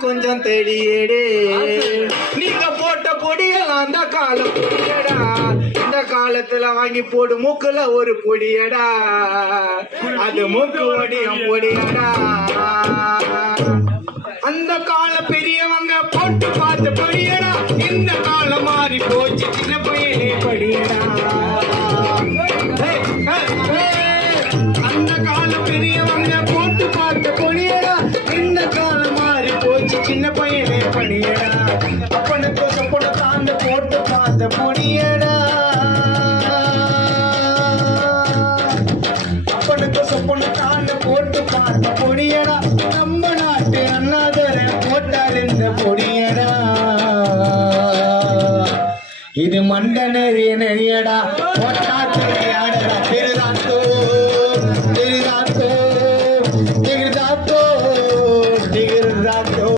கொஞ்சம் தெளியடே நீங்க போட்ட பொடியெல்லாம் அந்த காலம் பொடியடா இந்த காலத்துல வாங்கி போடு மூக்குல ஒரு பொடியடா அது மூக்கு ஒடியும் பொடியடா அந்த கால பெரியவங்க போட்டு பார்த்து படியடா இந்த காலம் மாறி போச்சு சின்ன பையனே படியடா அந்த கால பெரியவங்க போட்டு பார்த்து பொடியடா இந்த காலம் மாறி போச்சு சின்ன பையனே படியடா அப்பனுக்கு சொப்பன தாண்ட போட்டு பார்த்த பொடியடா அப்பனுக்கு சொப்பன தாண்ட போட்டு பார்த்த பொடியடா நம்ம நாட்டு அண்ணாதர போட்டார் இந்த பொடியடா இது மண்ட நெறியடா போட்டாச்சு